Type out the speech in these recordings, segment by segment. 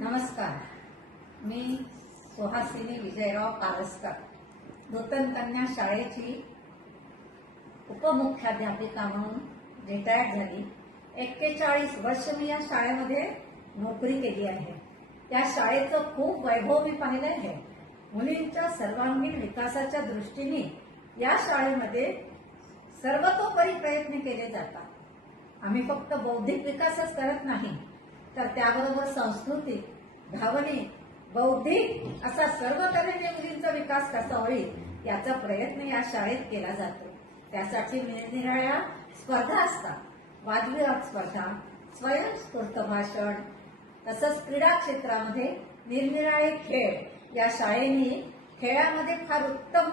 नमस्कार, मी सुहासिनी विजयराव पारस्कर, नूतन कन्या शाळेची उपमुख्याध्यापिका म्हणून रिटायर्ड झाली. 41 वर्ष मी या शाळेमध्ये नोकरी केली आहे. या शाळेचं खूप वैभव मी पाहिलं आहे. मुलींच्या सर्वांगीण विकासाच्या दृष्टीने या शाळेमध्ये सर्वतोपरी प्रयत्न केले जातात. आम्ही फक्त बौद्धिक विकासच करत नाही, तर त्याबरोबर सांस्कृतिक, भावनिक, बौद्धिक असा सर्व तऱ्हेने मुलींचा विकास कसा होईल याचा प्रयत्न या शाळेत केला जातो. त्यासाठी निरनिराळ्या स्पर्धा असतात. वादविवाद स्पर्धा, स्वयंस्फूर्त भाषण, तसंच क्रीडा क्षेत्रामध्ये निरनिराळे खेळ. या शाळेने खेळामध्ये फार उत्तम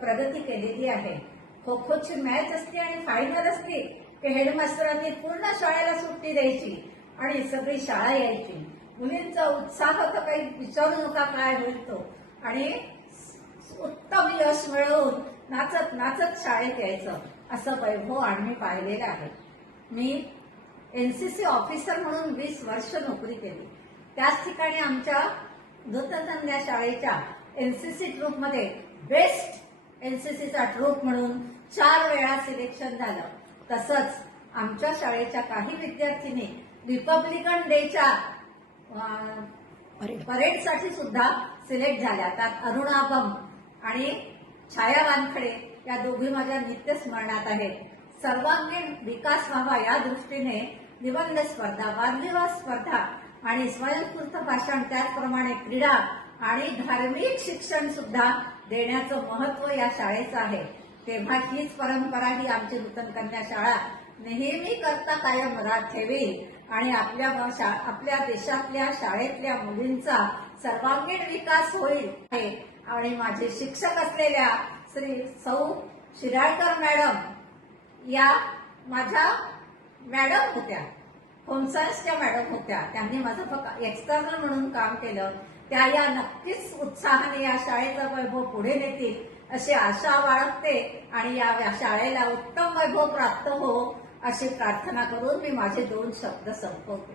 प्रगती केलेली आहे. खो खोची मॅच असते आणि फायनल असते की हेडमास्टरांनी पूर्ण शाळेला सुट्टी द्यायची आणि सगळी शाळा यायची. मुलींचा उत्साह तर काही विचारू नका काय होईल तो, आणि उत्तम यश मिळवून नाचत नाचत शाळेत यायचं असं वैभव आम्ही पाहिलेलं आहे. मी एनसीसी ऑफिसर म्हणून 20 वर्ष नोकरी केली. त्याच ठिकाणी आमच्या नूतन कन्या शाळेच्या एनसीसी ट्रूपमध्ये बेस्ट एनसीसीचा ट्रूप म्हणून 4 वेळा सिलेक्शन झालं. तसंच आमच्या शाळेच्या काही विद्यार्थिनी रिपब्लिकन डेच्या परेडसाठी सुद्धा सिलेक्ट झाल्या. त्यात अरुणा बम आणि छाया वानखडे या दोघी माझ्या नित्य स्मरणात आहेत. सर्वांगीण विकास व्हावा या दृष्टीने निबंध स्पर्धा, वादविवाद स्पर्धा आणि स्वयंस्फूर्त भाषण, त्याचप्रमाणे क्रीडा आणि धार्मिक शिक्षण सुद्धा देण्याचं महत्व या शाळेचं आहे. तेव्हा हीच परंपरा ही आमची नूतन कन्या शाळा नेहमी करता कायम ठेवेल आणि आपल्या देशातल्या शाळेतल्या मुलींचा सर्वांगीण विकास होईल. आणि माझे शिक्षक असलेल्या श्री सौ शिराळकर मॅडम या माझ्या मॅडम होत्या, होम सायन्सच्या मॅडम होत्या. त्यांनी माझं फक्त एक्सटर्नल म्हणून काम केलं. त्या या नक्कीच उत्साहाने या शाळेचा वैभव पुढे नेतील अशी आशा बाळगते आणि या शाळेला उत्तम वैभव प्राप्त हो अशी प्रार्थना करून मी माझे 2 शब्द संपवते.